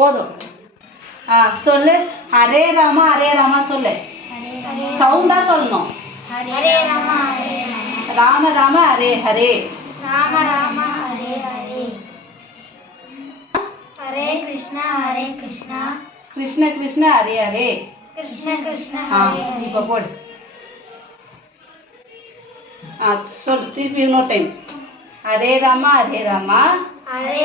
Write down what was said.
போதும். ஆ சொல்லு. ஹரே ராமா ஹரே ராமா சொல்லு. சவுண்டா சொல்லணும். ராம ராம. ஹரே ஹரே. ராம ராம ஹரே ஹரே. கிருஷ்ணா ஹரே கிருஷ்ணா. கிருஷ்ண கிருஷ்ண ஹரே ஹரே. கிருஷ்ண கிருஷ்ண ஹரே இப்போ போடு. ஆ சொல்லு. திருப்பி இன்னொரு டைம் ஹரே ராமா ஹரே ராமா. ஹரே